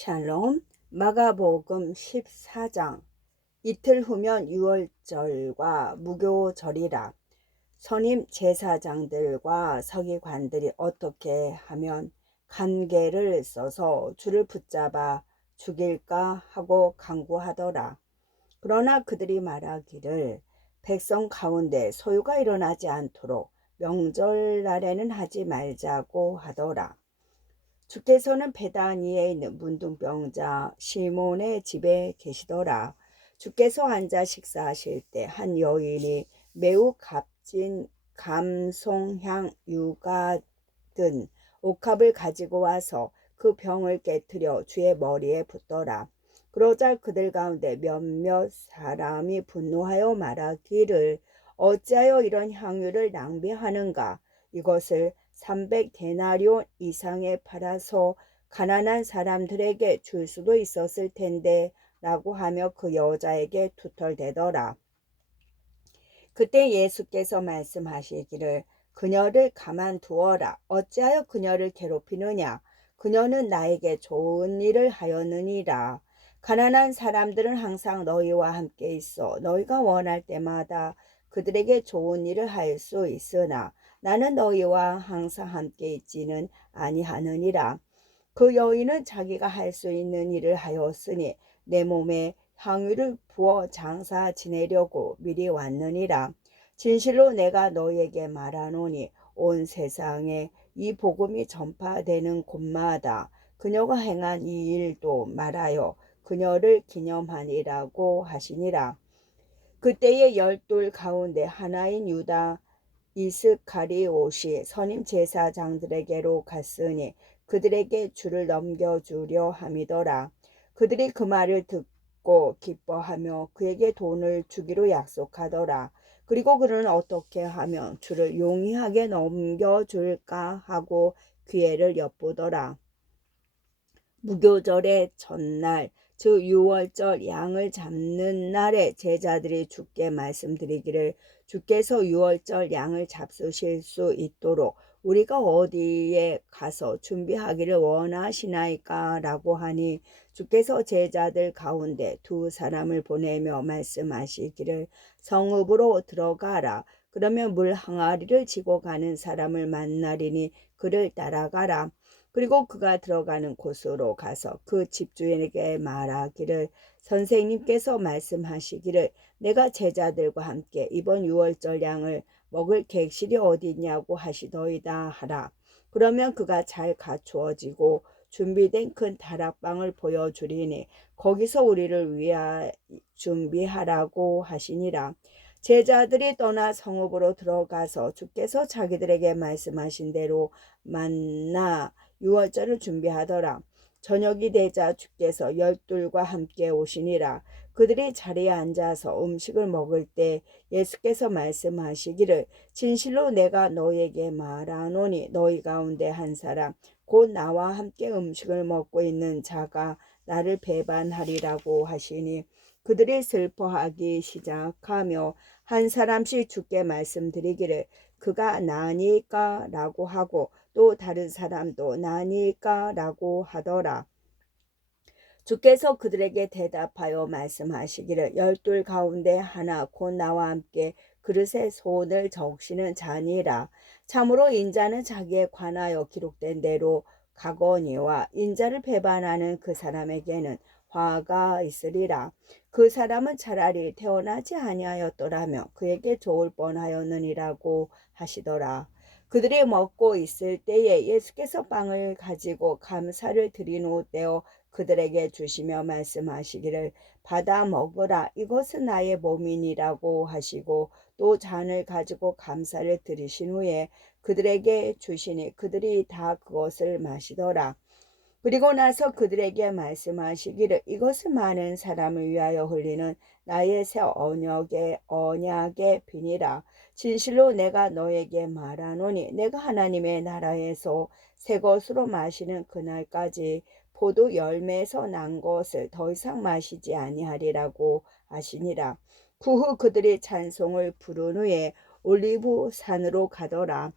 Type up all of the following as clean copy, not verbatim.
샬롬. 마가복음 14장. 이틀 후면 유월절과 무교절이라. 선임 제사장들과 서기관들이 어떻게 하면 간계를 써서 주를 붙잡아 죽일까 하고 강구하더라. 그러나 그들이 말하기를 백성 가운데 소유가 일어나지 않도록 명절날에는 하지 말자고 하더라. 주께서는 베다니에 있는 문둥병자 시몬의 집에 계시더라. 주께서 앉아 식사하실 때 한 여인이 매우 값진 감송향 유가 든 옥합을 가지고 와서 그 병을 깨뜨려 주의 머리에 붓더라. 그러자 그들 가운데 몇몇 사람이 분노하여 말하기를 어찌하여 이런 향유를 낭비하는가. 이것을 300데나리온 이상에 팔아서 가난한 사람들에게 줄 수도 있었을 텐데 라고 하며 그 여자에게 투덜대더라. 그때 예수께서 말씀하시기를 그녀를 가만두어라. 어찌하여 그녀를 괴롭히느냐. 그녀는 나에게 좋은 일을 하였느니라. 가난한 사람들은 항상 너희와 함께 있어 너희가 원할 때마다 그들에게 좋은 일을 할 수 있으나 나는 너희와 항상 함께 있지는 아니하느니라. 그 여인은 자기가 할 수 있는 일을 하였으니 내 몸에 향유를 부어 장사 지내려고 미리 왔느니라. 진실로 내가 너에게 말하노니 온 세상에 이 복음이 전파되는 곳마다 그녀가 행한 이 일도 말하여 그녀를 기념하니라고 하시니라. 그때의 12 가운데 하나인 유다 이스카리옷이 선임 제사장들에게로 갔으니 그들에게 주를 넘겨주려 함이더라. 그들이 그 말을 듣고 기뻐하며 그에게 돈을 주기로 약속하더라. 그리고 그는 어떻게 하면 주를 용이하게 넘겨줄까 하고 기회를 엿보더라. 무교절의 전날 즉 유월절 양을 잡는 날에 제자들이 주께 말씀드리기를 주께서 유월절 양을 잡수실 수 있도록 우리가 어디에 가서 준비하기를 원하시나이까 라고 하니 주께서 제자들 가운데 2 사람을 보내며 말씀하시기를 성읍으로 들어가라. 그러면 물 항아리를 지고 가는 사람을 만나리니 그를 따라가라. 그리고 그가 들어가는 곳으로 가서 그 집주인에게 말하기를 선생님께서 말씀하시기를 내가 제자들과 함께 이번 유월절 양을 먹을 객실이 어디 있냐고 하시더이다 하라. 그러면 그가 잘 갖추어지고 준비된 큰 다락방을 보여주리니 거기서 우리를 위하여 준비하라고 하시니라. 제자들이 떠나 성읍으로 들어가서 주께서 자기들에게 말씀하신 대로 만나 유월절을 준비하더라. 저녁이 되자 주께서 12과 함께 오시니라. 그들이 자리에 앉아서 음식을 먹을 때 예수께서 말씀하시기를 진실로 내가 너에게 말하노니 너희 가운데 한 사람 곧 나와 함께 음식을 먹고 있는 자가 나를 배반하리라고 하시니 그들이 슬퍼하기 시작하며 한 사람씩 주께 말씀드리기를 그가 나니까 라고 하고 또 다른 사람도 나니까 라고 하더라. 주께서 그들에게 대답하여 말씀하시기를 12 가운데 하나 곧 나와 함께 그릇에 손을 적시는 자니라. 참으로 인자는 자기에 관하여 기록된 대로 가거니와 인자를 배반하는 그 사람에게는 화가 있으리라. 그 사람은 차라리 태어나지 아니하였더라며 그에게 좋을 뻔하였느니라고 하시더라. 그들이 먹고 있을 때에 예수께서 빵을 가지고 감사를 드린 후 떼어 그들에게 주시며 말씀하시기를 받아 먹으라 이것은 나의 몸이니라고 하시고 또 잔을 가지고 감사를 드리신 후에 그들에게 주시니 그들이 다 그것을 마시더라. 그리고 나서 그들에게 말씀하시기를 이것은 많은 사람을 위하여 흘리는 나의 새 언약의 피니라. 진실로 내가 너에게 말하노니 내가 하나님의 나라에서 새 것으로 마시는 그날까지 포도 열매에서 난 것을 더 이상 마시지 아니하리라고 하시니라. 그 후 그들이 찬송을 부른 후에 올리브 산으로 가더라.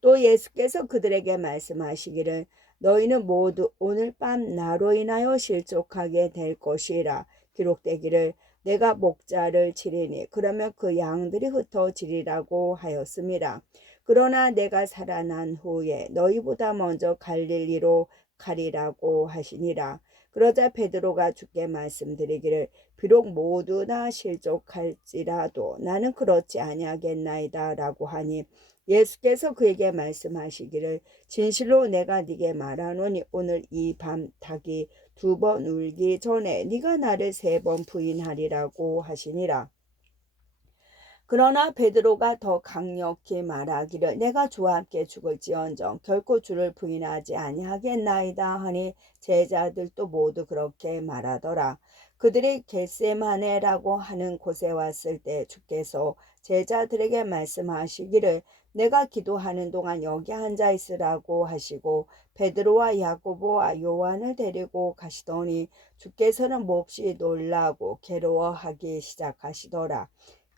또 예수께서 그들에게 말씀하시기를 너희는 모두 오늘 밤 나로 인하여 실족하게 될 것이라. 기록되기를 내가 목자를 치리니 그러면 그 양들이 흩어지리라고 하였음이라. 그러나 내가 살아난 후에 너희보다 먼저 갈릴리로 가리라고 하시니라. 그러자 베드로가 주께 말씀드리기를 비록 모두 다 실족할지라도 나는 그렇지 아니하겠나이다 라고 하니 예수께서 그에게 말씀하시기를 진실로 내가 네게 말하노니 오늘 이 밤 닭이 2번 울기 전에 네가 나를 3번 부인하리라고 하시니라. 그러나 베드로가 더 강력히 말하기를 내가 주와 함께 죽을지언정 결코 주를 부인하지 아니하겠나이다 하니 제자들도 모두 그렇게 말하더라. 그들이 겟세마네라고 하는 곳에 왔을 때 주께서 제자들에게 말씀하시기를 내가 기도하는 동안 여기 앉아 있으라고 하시고 베드로와 야고보와 요한을 데리고 가시더니 주께서는 몹시 놀라고 괴로워하기 시작하시더라.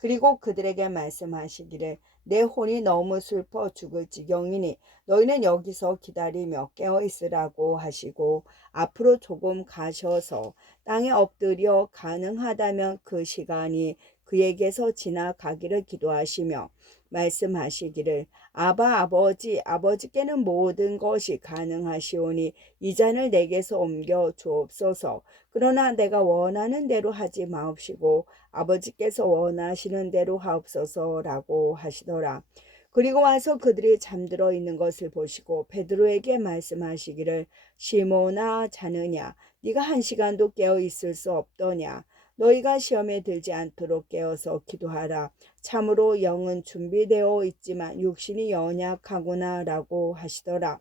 그리고 그들에게 말씀하시기를 내 혼이 너무 슬퍼 죽을 지경이니 너희는 여기서 기다리며 깨어 있으라고 하시고 앞으로 조금 가셔서 땅에 엎드려 가능하다면 그 시간이 그에게서 지나가기를 기도하시며 말씀하시기를 아바 아버지 아버지께는 모든 것이 가능하시오니 이 잔을 내게서 옮겨 주옵소서. 그러나 내가 원하는 대로 하지 마옵시고 아버지께서 원하시는 대로 하옵소서라고 하시더라. 그리고 와서 그들이 잠들어 있는 것을 보시고 베드로에게 말씀하시기를 시몬아 자느냐 네가 1시간도 깨어 있을 수 없더냐 너희가 시험에 들지 않도록 깨어서 기도하라. 참으로 영은 준비되어 있지만 육신이 연약하구나 라고 하시더라.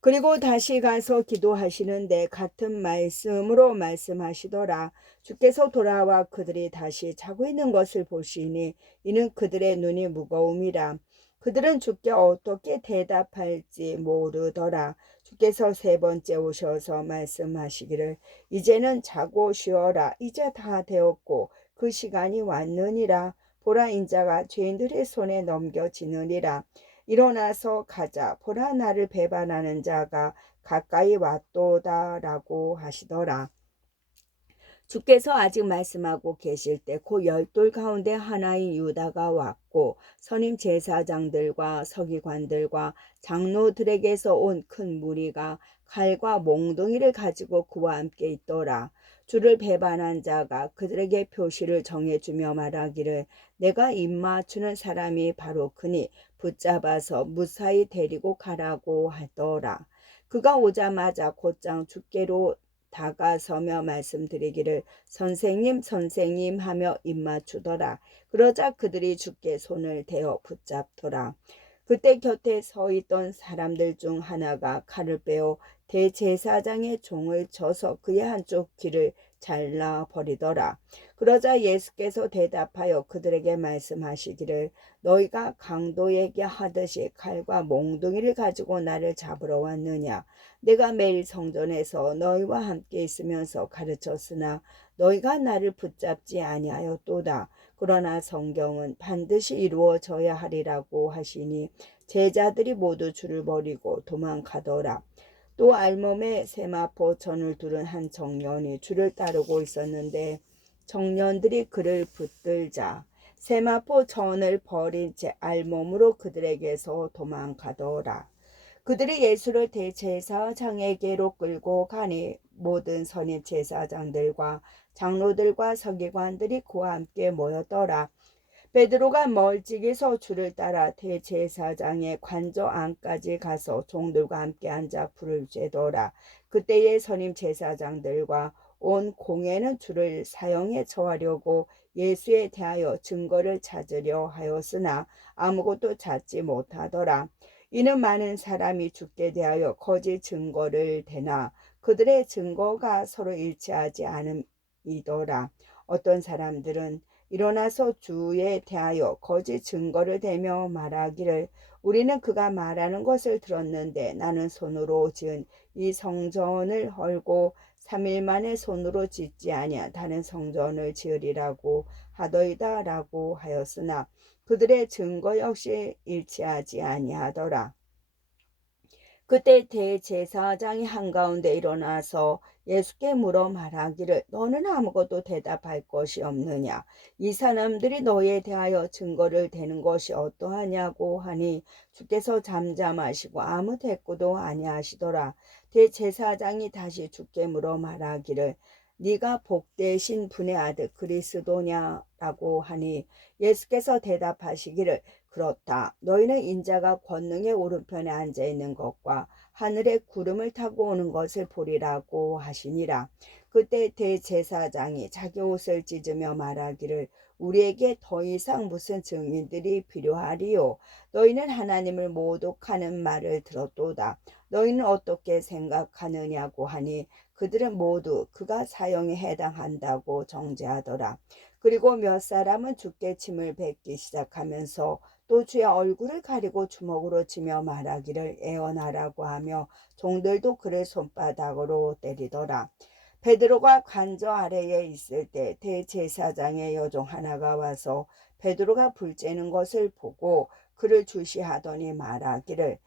그리고 다시 가서 기도하시는데 같은 말씀으로 말씀하시더라. 주께서 돌아와 그들이 다시 자고 있는 것을 보시니 이는 그들의 눈이 무거움이라. 그들은 주께 어떻게 대답할지 모르더라. 주께서 3번째 오셔서 말씀하시기를 이제는 자고 쉬어라. 이제 다 되었고 그 시간이 왔느니라. 보라 인자가 죄인들의 손에 넘겨지느니라. 일어나서 가자. 보라 나를 배반하는 자가 가까이 왔도다라고 하시더라. 주께서 아직 말씀하고 계실 때 그 12 가운데 하나인 유다가 왔고 선임 제사장들과 서기관들과 장로들에게서 온 큰 무리가 칼과 몽둥이를 가지고 그와 함께 있더라. 주를 배반한 자가 그들에게 표시를 정해주며 말하기를 내가 입맞추는 사람이 바로 그니 붙잡아서 무사히 데리고 가라고 하더라. 그가 오자마자 곧장 주께로 다가서며 말씀드리기를 선생님 선생님 하며 입맞추더라. 그러자 그들이 주께 손을 대어 붙잡더라. 그때 곁에 서 있던 사람들 중 하나가 칼을 빼어 대제사장의 종을 쳐서 그의 한쪽 귀를 잘라버리더라. 그러자 예수께서 대답하여 그들에게 말씀하시기를 너희가 강도에게 하듯이 칼과 몽둥이를 가지고 나를 잡으러 왔느냐. 내가 매일 성전에서 너희와 함께 있으면서 가르쳤으나 너희가 나를 붙잡지 아니하였도다. 그러나 성경은 반드시 이루어져야 하리라고 하시니 제자들이 모두 줄을 버리고 도망가더라. 또 알몸에 세마포 전을 두른 한 청년이 줄을 따르고 있었는데 청년들이 그를 붙들자 세마포 전을 버린 채 알몸으로 그들에게서 도망가더라. 그들이 예수를 대제사장에게로 끌고 가니 모든 선임 제사장들과 장로들과 서기관들이 그와 함께 모였더라. 베드로가 멀찍이서 줄을 따라 대제사장의 관저 안까지 가서 종들과 함께 앉아 불을 쬐더라. 그때의 선임 제사장들과 온 공회는 줄을 사형에 처하려고 예수에 대하여 증거를 찾으려 하였으나 아무것도 찾지 못하더라. 이는 많은 사람이 주께 대하여 거짓 증거를 대나 그들의 증거가 서로 일치하지 않음이더라. 어떤 사람들은 일어나서 주에 대하여 거짓 증거를 대며 말하기를 우리는 그가 말하는 것을 들었는데 나는 손으로 지은 이 성전을 헐고 3일 만에 손으로 짓지 아니한 다른 성전을 지으리라고 하더이다 라고 하였으나 그들의 증거 역시 일치하지 아니하더라. 그때 대제사장이 한가운데 일어나서 예수께 물어 말하기를 너는 아무것도 대답할 것이 없느냐? 이 사람들이 너에 대하여 증거를 대는 것이 어떠하냐고 하니 주께서 잠잠하시고 아무 대꾸도 아니하시더라. 대제사장이 다시 주께 물어 말하기를 네가 복되신 분의 아들 그리스도냐라고 하니 예수께서 대답하시기를 그렇다. 너희는 인자가 권능의 오른편에 앉아 있는 것과 하늘의 구름을 타고 오는 것을 보리라고 하시니라. 그때 대제사장이 자기 옷을 찢으며 말하기를 우리에게 더 이상 무슨 증인들이 필요하리요. 너희는 하나님을 모독하는 말을 들었도다. 너희는 어떻게 생각하느냐고 하니 그들은 모두 그가 사형에 해당한다고 정죄하더라. 그리고 몇 사람은 주께 침을 뱉기 시작하면서 또 주의 얼굴을 가리고 주먹으로 치며 말하기를 애원하라고 하며 종들도 그를 손바닥으로 때리더라. 베드로가 관저 아래에 있을 때 대제사장의 여종 하나가 와서 베드로가 불 쬐는 것을 보고 그를 주시하더니 말하기를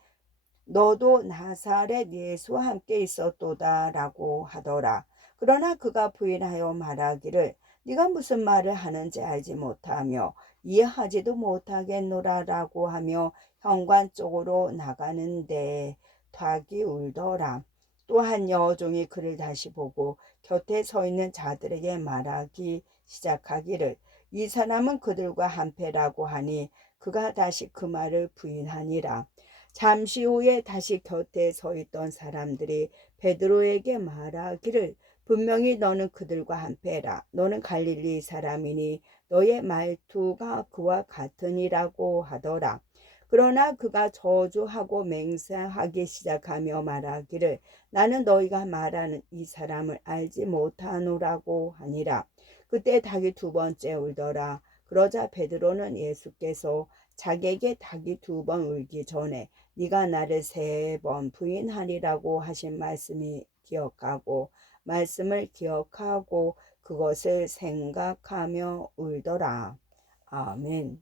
너도 나사렛 예수와 함께 있었도다라고 하더라. 그러나 그가 부인하여 말하기를 네가 무슨 말을 하는지 알지 못하며 이해하지도 못하겠노라라고 하며 현관 쪽으로 나가는데 닭이 울더라. 또 한 여종이 그를 다시 보고 곁에 서 있는 자들에게 말하기 시작하기를 이 사람은 그들과 한패라고 하니 그가 다시 그 말을 부인하니라. 잠시 후에 다시 곁에 서 있던 사람들이 베드로에게 말하기를 분명히 너는 그들과 한패라. 너는 갈릴리 사람이니 너의 말투가 그와 같으니라고 하더라. 그러나 그가 저주하고 맹세하기 시작하며 말하기를 나는 너희가 말하는 이 사람을 알지 못하노라고 하니라. 그때 닭이 두 번째 울더라. 그러자 베드로는 예수께서 자기에게 닭이 두 번 울기 전에 네가 나를 세 번 부인하리라고 하신 말씀을 기억하고 그것을 생각하며 울더라. 아멘.